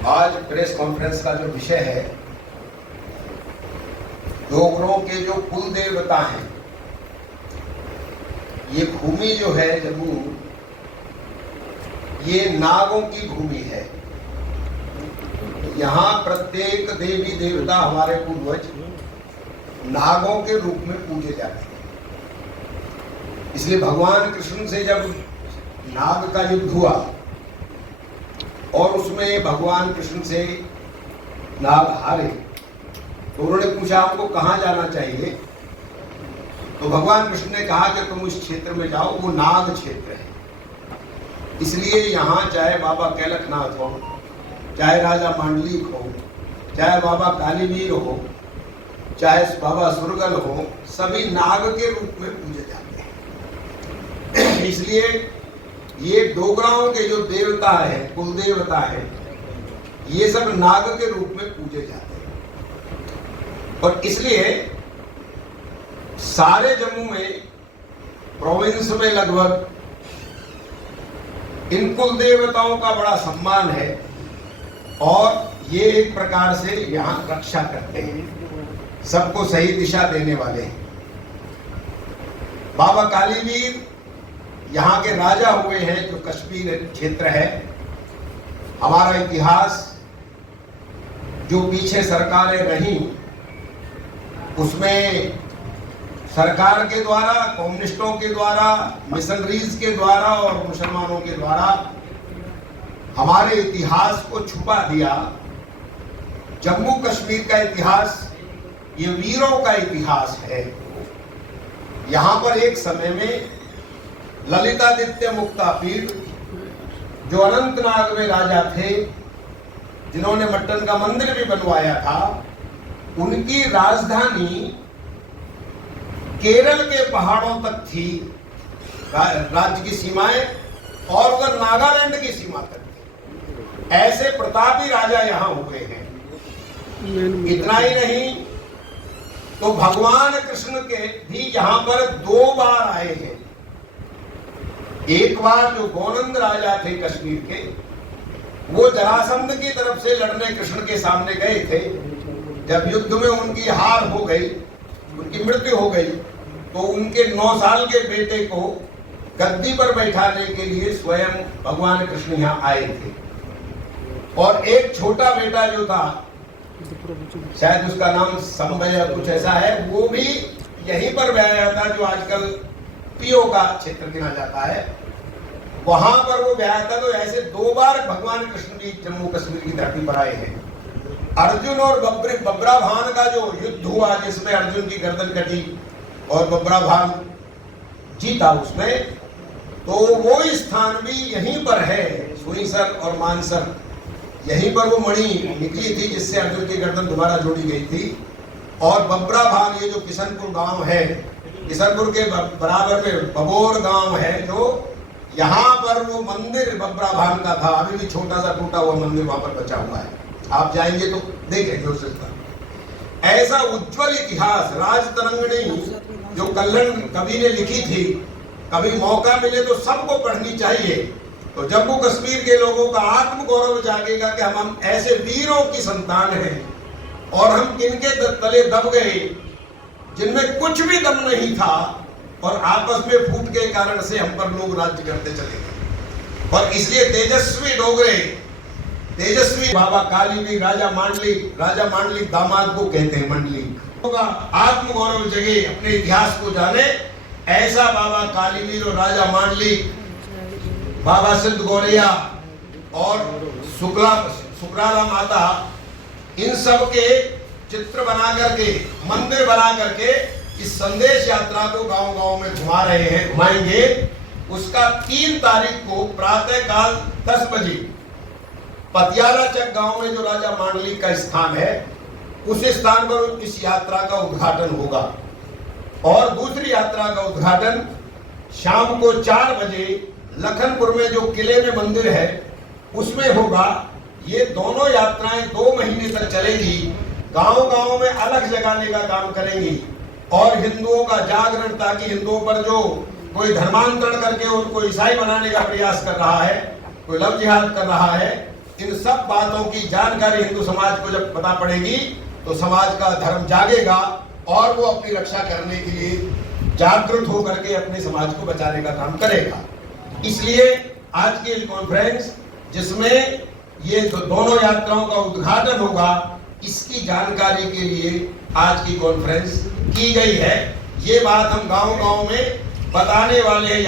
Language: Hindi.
आज प्रेस कॉन्फ्रेंस का जो विषय है, डोगरों के जो कुल देवता हैं, ये भूमि जो है जम्मू, ये नागों की भूमि है। यहाँ प्रत्येक देवी देवता हमारे पूर्वज नागों के रूप में पूजे जाते हैं। इसलिए भगवान कृष्ण से जब नाग का युद्ध हुआ और उसमें भगवान कृष्ण से नाग हारे, तो उन्होंने पूछा हमको कहाँ जाना चाहिए। तो भगवान कृष्ण ने कहा कि तुम इस क्षेत्र में जाओ, वो नाग क्षेत्र है। इसलिए यहाँ चाहे बाबा कैलकनाथ हो, चाहे राजा मांडलिक हो, चाहे बाबा कालीवीर हो, चाहे बाबा सुरगल हो, सभी नाग के रूप में पूजे जाते हैं। इसलिए ये डोगराओं के जो देवता है, कुल देवता है, ये सब नाग के रूप में पूजे जाते हैं। और इसलिए सारे जम्मू में, प्रोविंस में लगभग इन कुल देवताओं का बड़ा सम्मान है और ये एक प्रकार से यहाँ रक्षा करते हैं, सबको सही दिशा देने वाले हैं। बाबा कालीवीर यहाँ के राजा हुए हैं, जो कश्मीर क्षेत्र है। हमारा इतिहास जो पीछे सरकारें रहीं, उसमें सरकार के द्वारा, कम्युनिस्टों के द्वारा, मिशनरीज के द्वारा और मुसलमानों के द्वारा हमारे इतिहास को छुपा दिया। जम्मू कश्मीर का इतिहास ये वीरों का इतिहास है। यहाँ पर एक समय में ललितादित्य मुक्तापीठ, जो अनंतनाग में राजा थे, जिन्होंने मट्टन का मंदिर भी बनवाया था, उनकी राजधानी केरल के पहाड़ों तक थी, राज्य की सीमाएं, और उधर नागालैंड की सीमा तक थी। ऐसे प्रतापी राजा यहाँ हुए हैं। इतना ही नहीं, तो भगवान कृष्ण के भी यहाँ पर 2 बार आए हैं। एक बार जो गोनंद राजा थे कश्मीर के, वो जरासंध की तरफ से लड़ने कृष्ण के सामने गए थे। जब युद्ध में उनकी हार हो गई, उनकी मृत्यु हो गई, तो उनके 9 साल के बेटे को गद्दी पर बैठाने के लिए स्वयं भगवान कृष्ण यहाँ आए थे। और एक छोटा बेटा जो था, शायद उसका नाम संभय या कुछ ऐसा है, वो भी यहीं पर ब्याया था, जो आजकल पीओ का क्षेत्र गिना जाता है, वहां पर वो ब्याया था। तो ऐसे 2 बार भगवान कृष्ण भी जम्मू कश्मीर की धरती पर आए हैं। अर्जुन और बब्राभान का जो युद्ध हुआ, जिसमें अर्जुन की गर्दन कटी और बब्राभान जीता उसमें, तो वो स्थान भी यहीं पर है। सुईसर और मानसर, यहीं पर वो मणि निकली थी जिससे अर्जुन की गर्दन दोबारा जोड़ी गई थी। और बब्राभान, ये जो किशनपुर गांव है, किशनपुर के बराबर में बबोर गांव है, जो यहाँ पर वो मंदिर बब्राभान का था। अभी भी छोटा सा टूटा हुआ मंदिर वहां पर बचा हुआ है, आप जाएंगे तो देखेंगे उस पर। ऐसा उज्जवल इतिहास, राजतरंगिणी जो कल्हण कवि ने लिखी थी, कभी मौका मिले तो सबको पढ़नी चाहिए। तो जम्मू कश्मीर के लोगों का आत्मगौरव जागेगा कि हम ऐसे वीरों की संतान हैं, और हम किनके तले दब गए जिनमें कुछ भी दम नहीं था, और आपस में फूट के कारण से हम पर लोग राज्य करते चले गए। और इसलिए तेजस्वी डोगरे, तेजस्वी बाबा कालीवीर, राजा मांडलिक दामाद को कहते हैं मंडलिक। आत्मगौरव जगे, अपने इतिहास को जाने, ऐसा बाबा कालीवीर और राजा मांडलिक, बाबा सिद्ध गौरैया और सुकराला माता, इन सब के चित्र बना करके, मंदिर बना करके इस संदेश यात्रा को गांव-गांव में घुमा रहे हैं, घुमाएंगे। उसका 3 तारीख को प्रातः काल 10 बजे पतियाला चक गांव में जो राजा मांडलिक का स्थान है, उस स्थान पर इस यात्रा का उद्घाटन होगा। और दूसरी यात्रा का उद्घाटन शाम को 4 बजे लखनपुर में जो किले में मंदिर है, उसमें होगा। ये दोनों यात्राएं 2 महीने तक चलेगी, गांव-गांव में अलग जगाने का काम करेंगी, और हिंदुओं का जागरण, ताकि हिंदुओं पर जो कोई धर्मांतरण करके उनको ईसाई बनाने का प्रयास कर रहा है, कोई लव जिहाद कर रहा है, इन सब बातों की जानकारी हिंदू समाज को जब पता पड़ेगी तो समाज का धर्म जागेगा और वो अपनी रक्षा करने के लिए जागरूक होकर के अपने समाज को बचाने का काम करेगा। इसलिए आज की कॉन्फ्रेंस जिसमें ये दोनों यात्राओं का उद्घाटन होगा, इसकी जानकारी के लिए आज की कॉन्फ्रेंस की गई है। ये बात हम गांव-गांव में बताने वाले हैं।